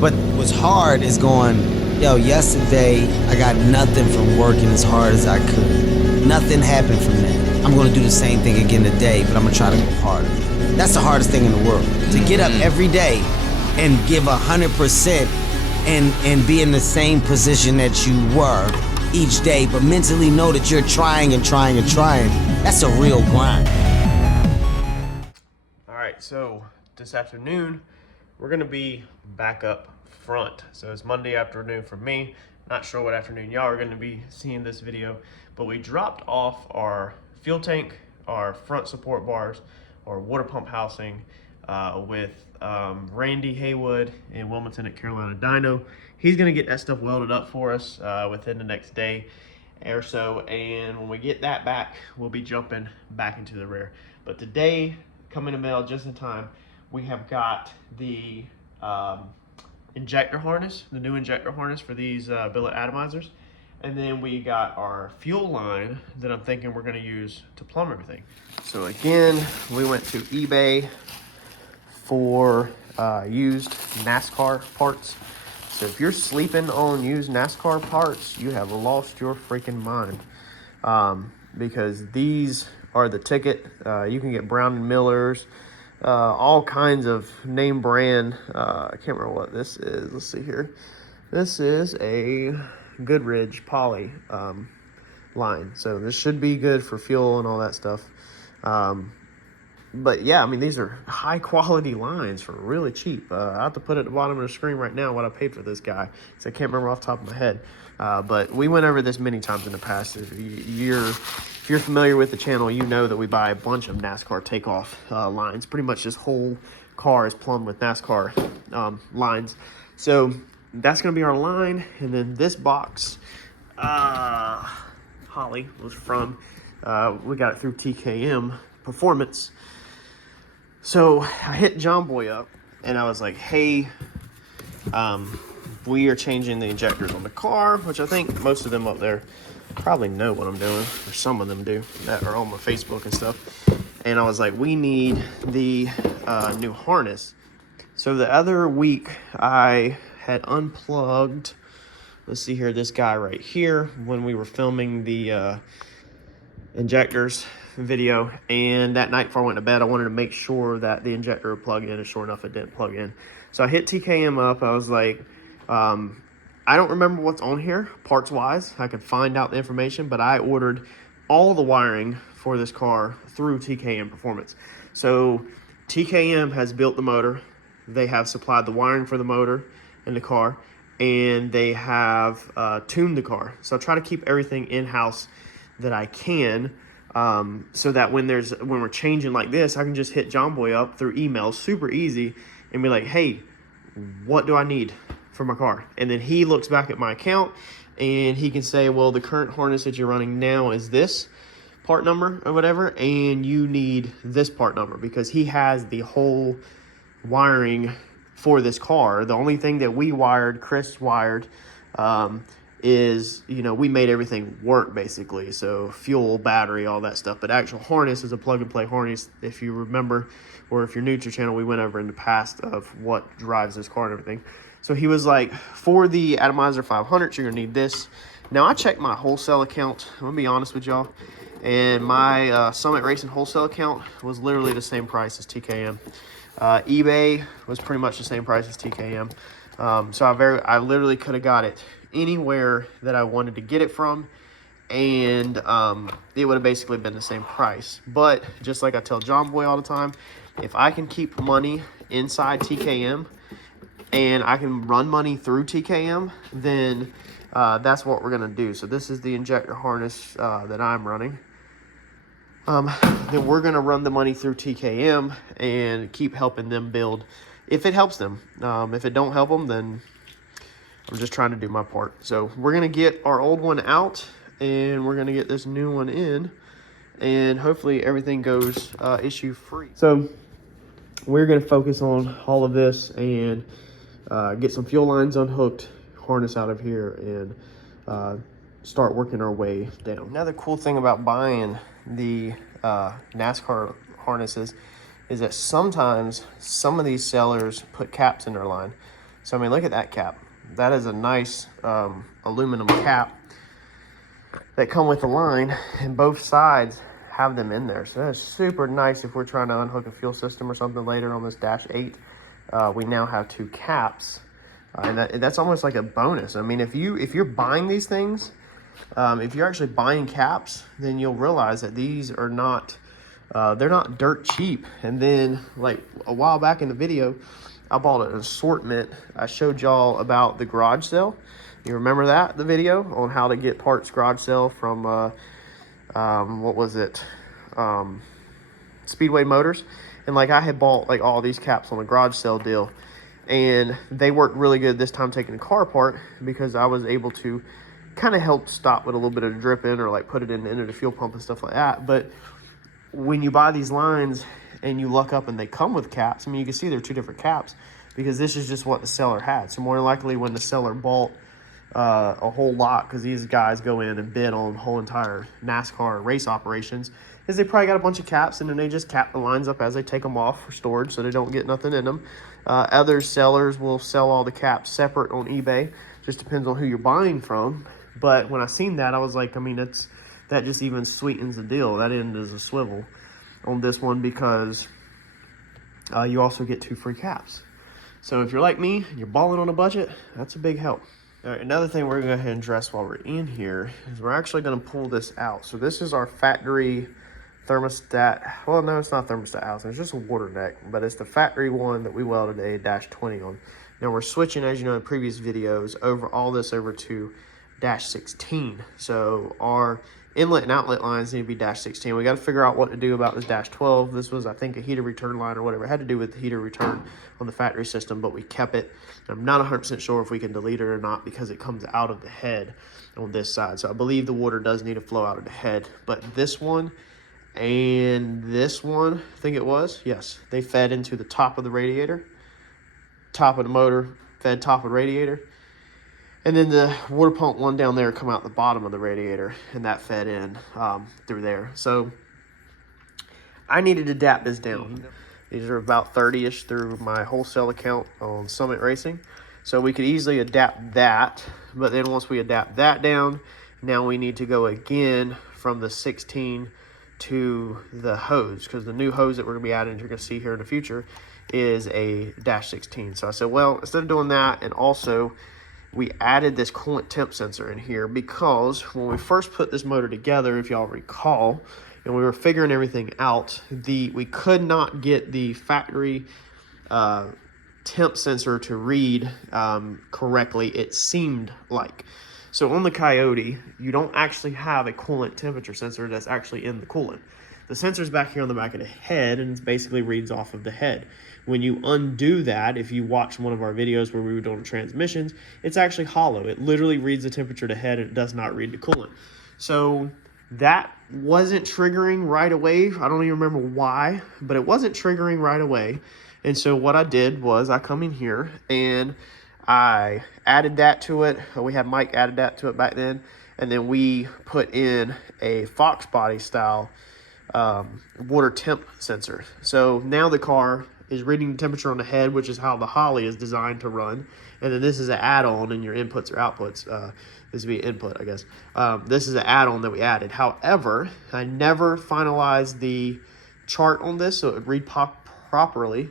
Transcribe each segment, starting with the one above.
But what's hard is going, yo, yesterday I got nothing from working as hard as I could. Nothing happened from that. I'm gonna do the same thing again today, but I'm gonna try to go harder. That's the hardest thing in the world. To get up every day and give 100% and be in the same position that you were each day, but mentally know that you're trying and trying and trying. That's a real grind. All right, so this afternoon, we're gonna be back up front. So it's Monday afternoon for me. Not sure what afternoon y'all are gonna be seeing this video, but we dropped off our fuel tank, our front support bars, our water pump housing with Randy Haywood in Wilmington at Carolina Dyno. He's gonna get that stuff welded up for us within the next day or so, and when we get that back, we'll be jumping back into the rear. But today, coming to mail just in time, we have got the injector harness, the new injector harness for these billet atomizers. And then we got our fuel line that I'm thinking we're gonna use to plumb everything. So again, we went to eBay for used NASCAR parts. So if you're sleeping on used NASCAR parts, you have lost your freaking mind. Because these are the ticket. You can get Brown and Millers, all kinds of name brand. I can't remember what this is. Let's see here. This is a Goodrich poly line. So this should be good for fuel and all that stuff. But yeah, I mean, these are high quality lines for really cheap. I have to put at the bottom of the screen right now what I paid for this guy, because I can't remember off the top of my head. But we went over this many times in the past. If you're familiar with the channel, you know that we buy a bunch of NASCAR takeoff lines. Pretty much this whole car is plumbed with NASCAR lines. So that's going to be our line. And then this box, Holley was from, we got it through TKM Performance. So I hit John Boy up and I was like, hey, we are changing the injectors on the car, which I think most of them up there probably know what I'm doing, or some of them do, that are on my Facebook and stuff. And I was like, we need the new harness. So the other week I had unplugged, let's see here, this guy right here when we were filming the injectors video, and that night before I went to bed, I wanted to make sure that the injector would plug in, and sure enough it didn't plug in. So I hit TKM up. I was like, I don't remember what's on here parts wise. I could find out the information, but I ordered all the wiring for this car through TKM Performance. So TKM has built the motor, they have supplied the wiring for the motor in the car, and they have tuned the car. So I try to keep everything in-house that I can, so that when we're changing like this, I can just hit John Boy up through email, super easy, and be like, hey, what do I need for my car? And then he looks back at my account and he can say, well, the current harness that you're running now is this part number or whatever, and you need this part number, because he has the whole wiring for this car. The only thing that we wired, Chris wired, is, you know, we made everything work basically. So fuel, battery, all that stuff. But actual harness is a plug and play harness. If you remember, or if you're new to the channel, we went over in the past of what drives this car and everything. So he was like, for the Atomizer 500, you're gonna need this. Now I checked my wholesale account, I'm gonna be honest with y'all, and my Summit Racing wholesale account was literally the same price as TKM. eBay was pretty much the same price as TKM. So I literally could have got it anywhere that I wanted to get it from, and it would have basically been the same price. But just like I tell John Boy all the time, if I can keep money inside TKM and I can run money through TKM, then that's what we're gonna do. So this is the injector harness that I'm running. Then we're gonna run the money through TKM and keep helping them build, if it helps them. If it don't help them, then I'm just trying to do my part. So we're gonna get our old one out and we're gonna get this new one in, and hopefully everything goes issue free. So we're gonna focus on all of this and get some fuel lines unhooked, harness out of here, and start working our way down. Another cool thing about buying the NASCAR harnesses is that sometimes some of these sellers put caps in their line. So I mean, look at that cap. That is a nice aluminum cap that come with the line, and both sides have them in there. So that's super nice if we're trying to unhook a fuel system or something later on this Dash 8. We now have 2 caps, and that's almost like a bonus. I mean, if you're buying these things, if you're actually buying caps, then you'll realize that these are not, they're not dirt cheap. And then like a while back in the video, I bought an assortment. I showed y'all about the garage sale. You remember that, the video on how to get parts garage sale from, what was it? Speedway Motors. And like I had bought like all these caps on a garage sale deal, and they worked really good this time taking the car apart, because I was able to kind of help stop with a little bit of dripping, or like put it in the end of the fuel pump and stuff like that. But when you buy these lines and you look up and they come with caps, I mean, you can see they're 2 different caps, because this is just what the seller had. So more than likely when the seller bought a whole lot, because these guys go in and bid on whole entire NASCAR race operations, is they probably got a bunch of caps, and then they just cap the lines up as they take them off for storage, so they don't get nothing in them. Other sellers will sell all the caps separate on eBay. Just depends on who you're buying from. But when I seen that, I was like, I mean, that just even sweetens the deal. That end is a swivel on this one, because you also get 2 free caps. So if you're like me, you're balling on a budget, that's a big help. All right, another thing we're gonna go ahead and address while we're in here is we're actually gonna pull this out. So this is our factory thermostat. Well, no, it's not thermostat housing, it's just a water neck, but it's the factory one that we welded a Dash 20 on. Now we're switching, as you know in previous videos, over all this over to Dash 16. So our inlet and outlet lines need to be Dash 16. We got to figure out what to do about this Dash 12. This was, I think, a heater return line or whatever. It had to do with the heater return on the factory system, but we kept it. I'm not 100% sure if we can delete it or not, because it comes out of the head on this side. So I believe the water does need to flow out of the head. But this one and this one, I think it was, yes, they fed into the top of the radiator. Top of the motor fed top of the radiator. And then the water pump one down there come out the bottom of the radiator, and that fed in through there. So I needed to adapt this down. These are about 30-ish through my wholesale account on Summit Racing. So we could easily adapt that. But then once we adapt that down, now we need to go again from the 16 to the hose, because the new hose that we're going to be adding, you're going to see here in the future, is a Dash 16. So I said, well, instead of doing that, and also we added this coolant temp sensor in here, because when we first put this motor together, if y'all recall, and we were figuring everything out, we could not get the factory temp sensor to read correctly, it seemed like. So on the Coyote, you don't actually have a coolant temperature sensor that's actually in the coolant. The sensor's back here on the back of the head, and it basically reads off of the head. When you undo that, if you watch one of our videos where we were doing transmissions, it's actually hollow. It literally reads the temperature of the head, and it does not read the coolant. So that wasn't triggering right away. I don't even remember why, but it wasn't triggering right away. And so what I did was I come in here and I added that to it. We had Mike added that to it back then. And then we put in a Fox body style water temp sensor. So now the car is reading the temperature on the head, which is how the Holley is designed to run. And then this is an add-on in your inputs or outputs. This would be input, I guess. This is an add-on that we added. However, I never finalized the chart on this so it would read properly.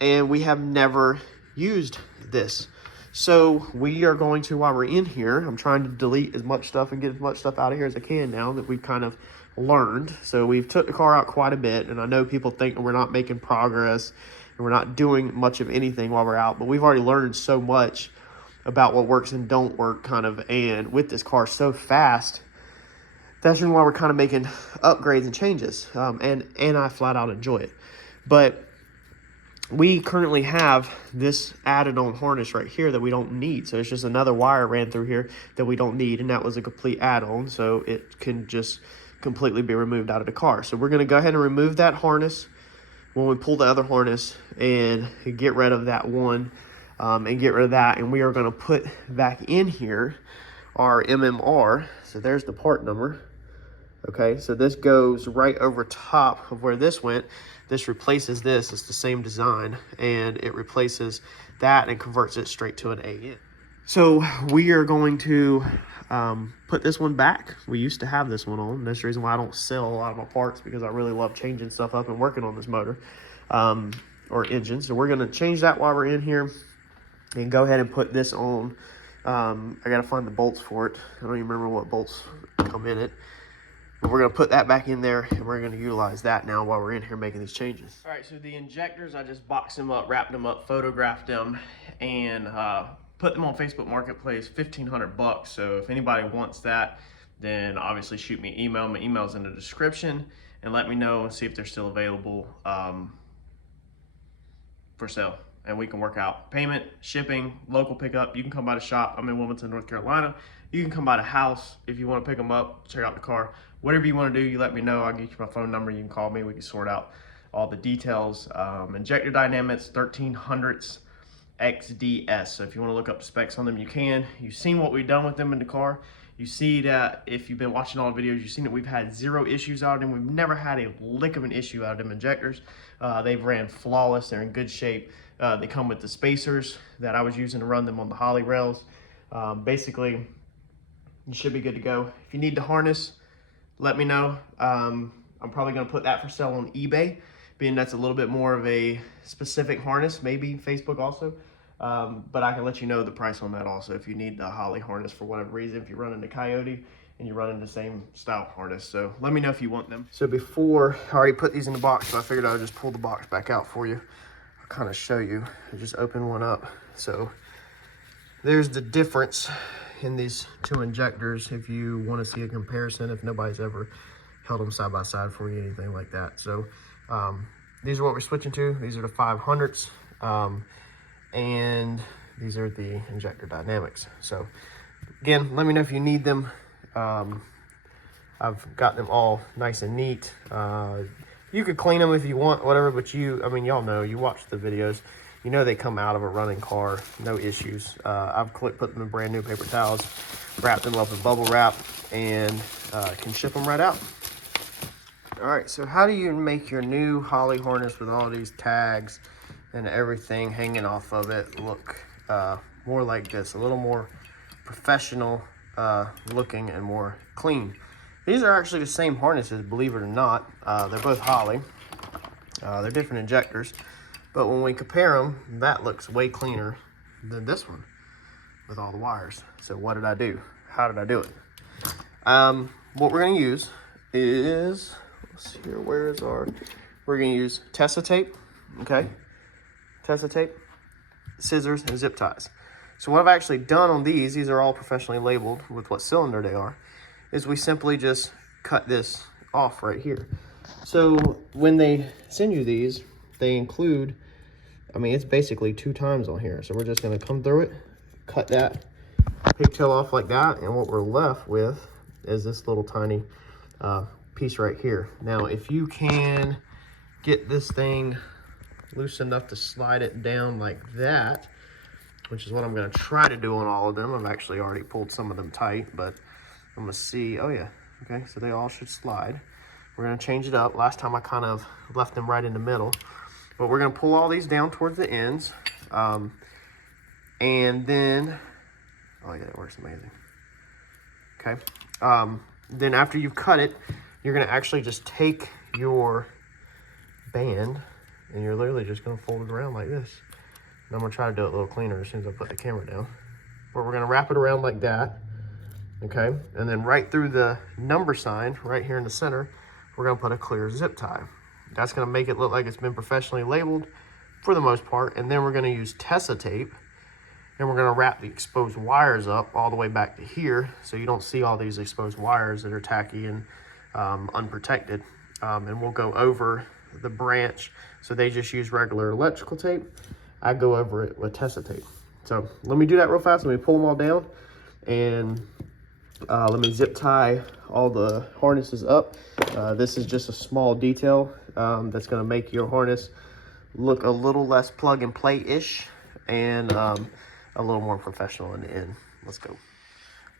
And we have never used this. So we are going to, while we're in here, I'm trying to delete as much stuff and get as much stuff out of here as I can now that we've kind of learned. So we've took the car out quite a bit, and I know people think we're not making progress and we're not doing much of anything while we're out, but we've already learned so much about what works and don't work kind of, and with this car so fast, that's the reason why we're kind of making upgrades and changes, and I flat out enjoy it. But we currently have this added on harness right here that we don't need. So it's just another wire ran through here that we don't need, and that was a complete add-on, so it can just completely be removed out of the car. So we're going to go ahead and remove that harness when we pull the other harness and get rid of that one and get rid of that. And we are going to put back in here our MMR. So there's the part number. Okay, so this goes right over top of where this went. This replaces this. It's the same design, and it replaces that and converts it straight to an AN. So we are going to put this one back. We used to have this one on. That's the reason why I don't sell a lot of my parts, because I really love changing stuff up and working on this motor or engine. So we're going to change that while we're in here and go ahead and put this on. I got to find the bolts for it. I don't even remember what bolts come in it. But we're going to put that back in there, and we're going to utilize that now while we're in here making these changes. All right, so the injectors, I just boxed them up, wrapped them up, photographed them, and put them on Facebook Marketplace, $1,500. So if anybody wants that, then obviously shoot me an email. My email's in the description, and let me know and see if they're still available for sale. And we can work out payment, shipping, local pickup. You can come by the shop. I'm in Wilmington, North Carolina. You can come by the house if you want to pick them up, check out the car. Whatever you want to do, you let me know. I'll get you my phone number. You can call me. We can sort out all the details. Injector dynamics, 1300s XDS. So if you want to look up the specs on them, you can. You've seen what we've done with them in the car. You see that if you've been watching all the videos, you've seen that we've had 0 issues out of them. We've never had a lick of an issue out of them injectors. They've ran flawless. They're in good shape. They come with the spacers that I was using to run them on the Holley rails. Basically, you should be good to go. If you need the harness, let me know. I'm probably going to put that for sale on eBay, being that's a little bit more of a specific harness, maybe Facebook also. But I can let you know the price on that also if you need the Holley harness for whatever reason, if you're running the Coyote and you're running the same style harness. So let me know if you want them. So before, I already put these in the box, so I figured I would just pull the box back out for you. I'll kind of show you. I just open one up. So there's the difference in these 2 injectors if you want to see a comparison, if nobody's ever held them side by side for you, anything like that. So these are what we're switching to. These are the 500s. And these are the injector dynamics. So again, let me know if you need them. I've got them all nice and neat. You could clean them if you want, whatever, but I mean, y'all know, you watch the videos, you know they come out of a running car, no issues. I've put them in brand new paper towels, wrapped them up in bubble wrap, and can ship them right out. All right, so how do you make your new Holley harness with all these tags and everything hanging off of it look more like this, a little more professional looking and more clean? These are actually the same harnesses, believe it or not. They're both Holley. They're different injectors, but when we compare them, that looks way cleaner than this one with all the wires. So what did I do? How did I do it? What we're gonna use is, let's see here, we're gonna use Tessa tape, okay? Tessa tape, scissors, and zip ties. So what I've actually done on these are all professionally labeled with what cylinder they are, is we simply just cut this off right here. So when they send you these, they include, I mean, it's basically 2 times on here. So we're just gonna come through it, cut that pigtail off like that, and what we're left with is this little tiny piece right here. Now, if you can get this thing loose enough to slide it down like that, which is what I'm gonna try to do on all of them. I've actually already pulled some of them tight, but I'm gonna see, oh yeah, okay, so they all should slide. We're gonna change it up. Last time I kind of left them right in the middle, but we're gonna pull all these down towards the ends. And then, oh yeah, it works amazing. Okay, then after you've cut it, you're gonna actually just take your band and you're literally just gonna fold it around like this. And I'm gonna try to do it a little cleaner as soon as I put the camera down. But we're gonna wrap it around like that, okay? And then right through the number sign, right here in the center, we're gonna put a clear zip tie. That's gonna make it look like it's been professionally labeled for the most part. And then we're gonna use Tessa tape, and we're gonna wrap the exposed wires up all the way back to here, so you don't see all these exposed wires that are tacky and unprotected. And we'll go over the branch. So they just use regular electrical tape. I go over it with Tessa tape. So let me do that real fast. Let me pull them all down, and let me zip tie all the harnesses up. This is just a small detail that's gonna make your harness look a little less plug and play-ish, and a little more professional in the end. Let's go.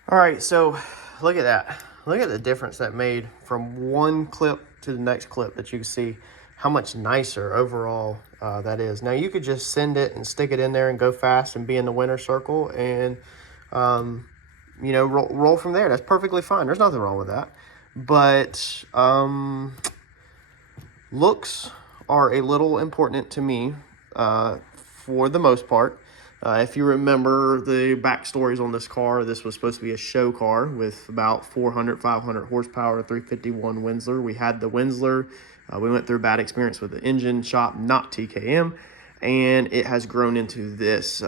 All right, so look at that. look at the difference that made from one clip to the next clip, that you can see how much nicer overall that is. Now you could just send it and stick it in there and go fast and be in the winner circle and you know, roll from there. That's perfectly fine. There's nothing wrong with that. But looks are a little important to me for the most part. If you remember the backstories on this car, this was supposed to be a show car with about 400, 500 horsepower, 351 Windsor. We had the Windsor. We went through a bad experience with the engine shop, not TKM, and it has grown into this.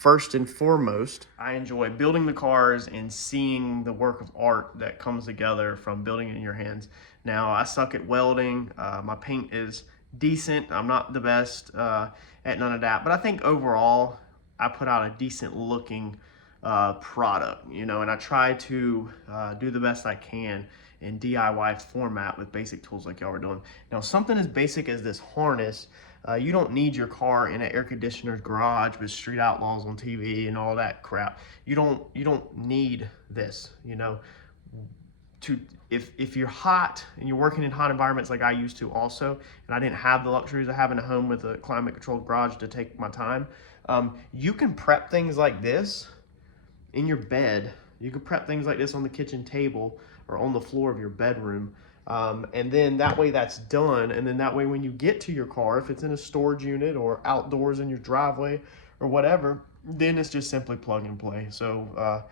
First and foremost, I enjoy building the cars and seeing the work of art that comes together from building it in your hands. Now, I suck at welding. My paint is decent. I'm not the best at none of that, but I think overall I put out a decent looking product, you know, and I try to do the best I can in DIY format with basic tools like y'all are doing. Now, something as basic as this harness, you don't need your car in an air conditioner's garage with Street Outlaws on TV and all that crap. You don't need this, you know. If you're hot and you're working in hot environments like I used to also, and I didn't have the luxuries of having a home with a climate controlled garage to take my time, you can prep things like this in your bed. You can prep things like this on the kitchen table or on the floor of your bedroom. And then that way that's done. And then that way when you get to your car, if it's in a storage unit or outdoors in your driveway or whatever, then it's just simply plug and play. So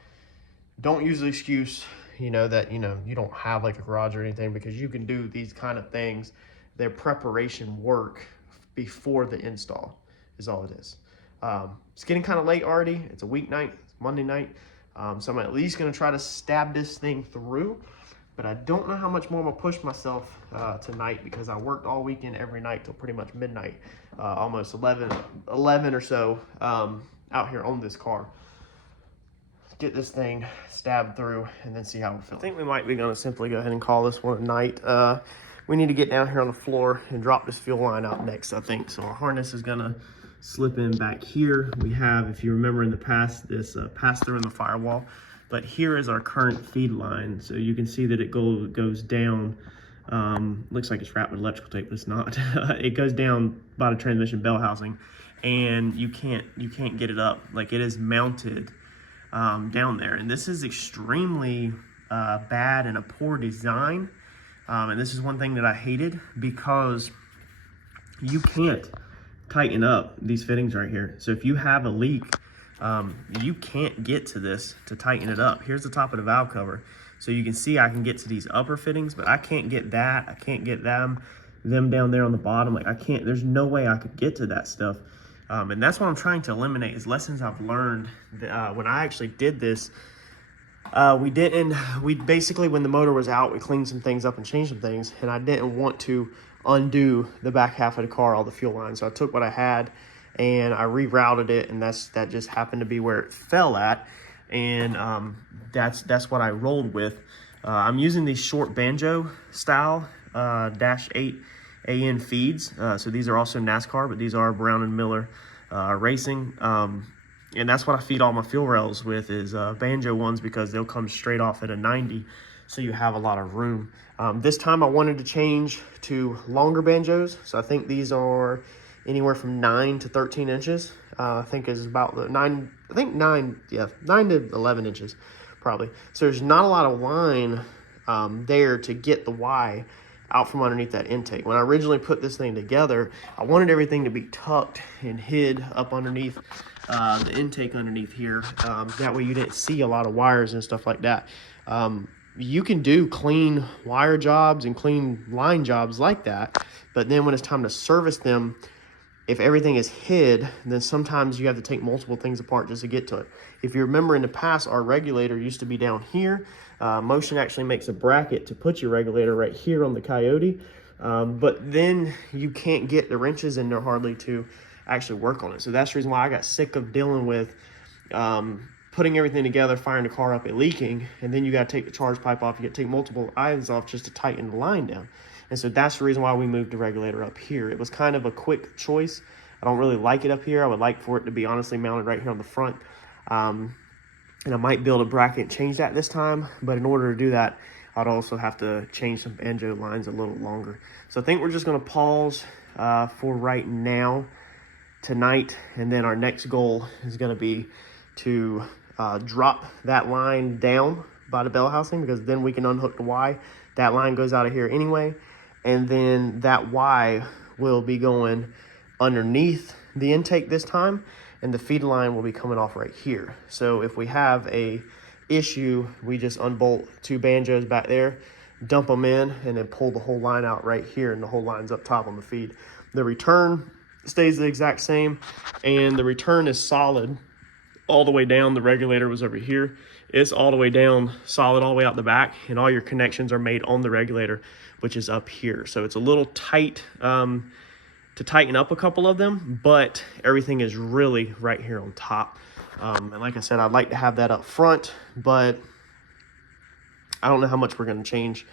don't use the excuse, you know, that, you know, you don't have like a garage or anything, because you can do these kind of things. Their preparation work before the install is all it is. It's getting kind of late already. It's a weeknight, it's Monday night. So I'm at least going to try to stab this thing through, but I don't know how much more I'm going to push myself tonight, because I worked all weekend every night till pretty much midnight, almost 11 or so out here on this car. Get this thing stabbed through and then see how we feel. I think we might be going to simply go ahead and call this one a night. We need to get down here on the floor and drop this fuel line out next, I think. So our harness is going to slip in back here. We have, if you remember in the past, this pass-through in the firewall. But here is our current feed line. So you can see that it goes down. Looks like it's wrapped with electrical tape, but it's not. It goes down by the transmission bell housing, and you can't get it up. Like, it is mounted down there, and this is extremely bad and a poor design. And this is one thing that I hated, because you can't tighten up these fittings right here. So if you have a leak, you can't get to this to tighten it up. Here's the top of the valve cover. So you can see I can get to these upper fittings, but I can't get that. I can't get them down there on the bottom. Like, I can't, there's no way I could get to that stuff. And that's what I'm trying to eliminate, is lessons I've learned. When I actually did this, we basically, when the motor was out, we cleaned some things up and changed some things, and I didn't want to undo the back half of the car, all the fuel lines. So I took what I had and I rerouted it, and that just happened to be where it fell at, and that's what I rolled with. I'm using these short banjo style -8 AN feeds. So these are also NASCAR, but these are Brown and Miller Racing. And that's what I feed all my fuel rails with, is banjo ones, because they'll come straight off at a 90, so you have a lot of room. This time I wanted to change to longer banjos, so I think these are anywhere from 9 to 13 inches. I think is about the 9 to 11 inches probably. So there's not a lot of line there to get the Y out from underneath that intake. When I originally put this thing together, I wanted everything to be tucked and hid up underneath the intake underneath here. That way you didn't see a lot of wires and stuff like that. You can do clean wire jobs and clean line jobs like that, but then when it's time to service them, if everything is hid, then sometimes you have to take multiple things apart just to get to it. If you remember in the past, our regulator used to be down here. Motion actually makes a bracket to put your regulator right here on the Coyote, but then you can't get the wrenches in there hardly to actually work on it. So that's the reason why I got sick of dealing with putting everything together, firing the car up, it leaking, and then you got to take the charge pipe off. You got to take multiple items off just to tighten the line down. And so that's the reason why we moved the regulator up here. It was kind of a quick choice. I don't really like it up here. I would like for it to be honestly mounted right here on the front. and I might build a bracket and change that this time, but in order to do that, I'd also have to change some banjo lines a little longer. So I think we're just gonna pause for right now, tonight, and then our next goal is gonna be to drop that line down by the bell housing, because then we can unhook the Y. That line goes out of here anyway, and then that Y will be going underneath the intake this time, and the feed line will be coming off right here. So if we have a issue, we just unbolt 2 banjos back there, dump them in, and then pull the whole line out right here, and the whole line's up top on the feed. The return stays the exact same, and the return is solid all the way down. The regulator was over here. It's all the way down, solid all the way out the back, and all your connections are made on the regulator, which is up here. So it's a little tight to tighten up a couple of them, but everything is really right here on top. And like I said, I'd like to have that up front, but I don't know how much we're going to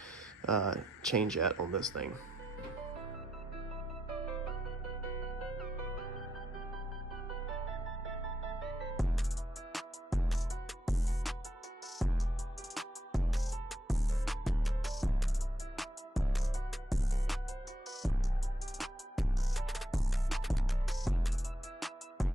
change yet on this thing.